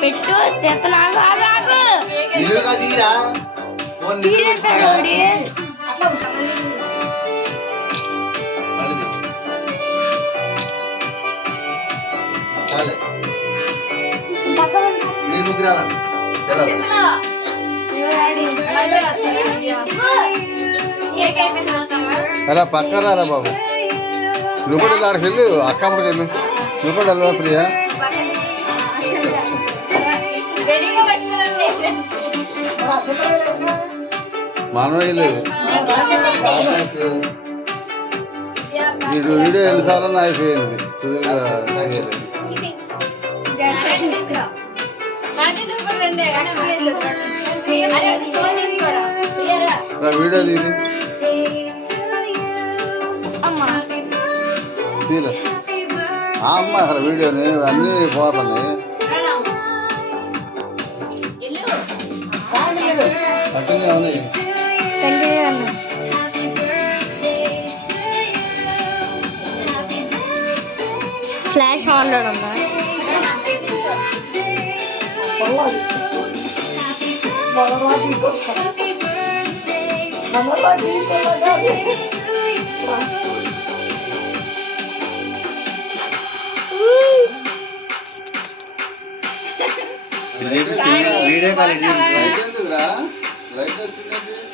పెట్టు తెత్తనాగు ఆగాగు ఇల్లుగా తీరా మీరు ముగ్గురు అలా పక్క రారా బాబు నువ్వు కూడా ఇలాడికి వెళ్ళు అక్కమ్మడికి వెళ్ళు నువ్వు కూడా వెళ్ళవా ప్రియా మనోళ్ళు వీడియో ఎన్నిసార్లు అయిపోయింది కుదురుగా వీడియో తీది తీరా అమ్మ అక్కడ వీడియోని అన్నీ పోతున్నాయి అట్లనే ఉన్నాయి ఫ్లాష్ ఆన్లో ఉందా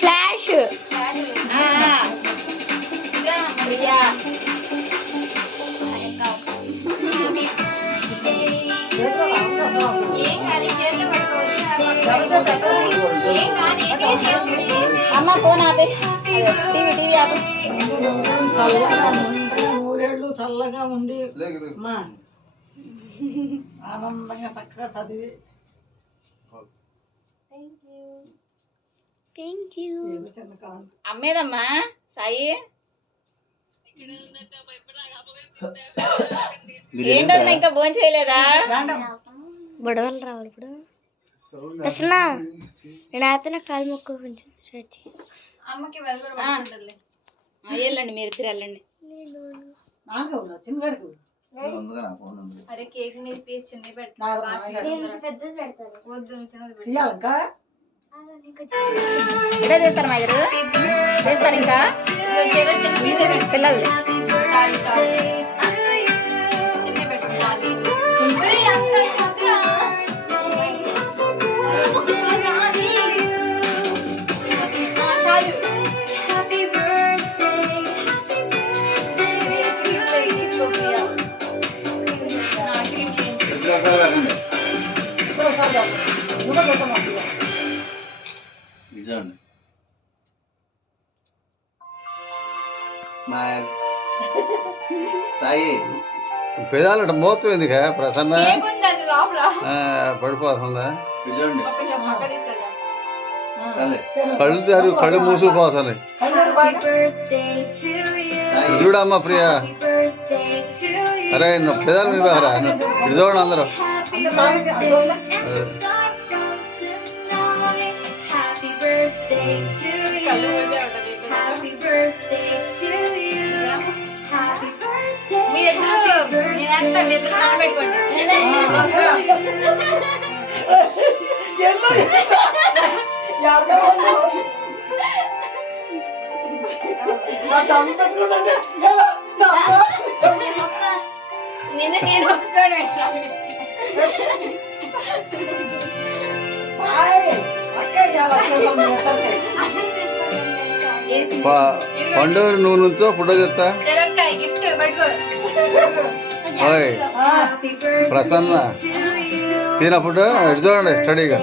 ఫ్లాష్ అమ్మ ఫోన్ ఆపే టీవీ ఆపే మూడేళ్ళు చల్లగా ఉండి అమ్మా ఆనందంగా చక్కగా చదివి అమ్మేదమ్మా సాయి ఏంటన్నా ఇంకా భోజనం చేయలేదా గొడవలు రావాలి ఇప్పుడు అసలు నేను అయితే కాలు మొక్క కొంచెం చేర్చి అమ్మకి వెళ్ళండి మీరు ఇద్దరు వెళ్ళండి అరే కేక్ మీద పీస్ చిన్న వద్దు ఇదే చేస్తారు మా ఇద్దరు చేస్తారు ఇంకా చిన్న పీసే పెట్టు పిల్లలు చిన్న పెట్టు సాయి పెదాలట మోతం ఎందుక ప్రసన్న పడిపోతుందా కళ్ళు మూసుకుపోతున్నాయి చూడమ్మా ప్రియా అరే నువ్వు పెదాలు మీ బాగా ఇది చూడండి అందరూ పండుగ నువ్వు నుంచో ఫోటో చెప్తా ప్రసన్న తిన ఫోటో ఇటు చూడండి స్టడీగా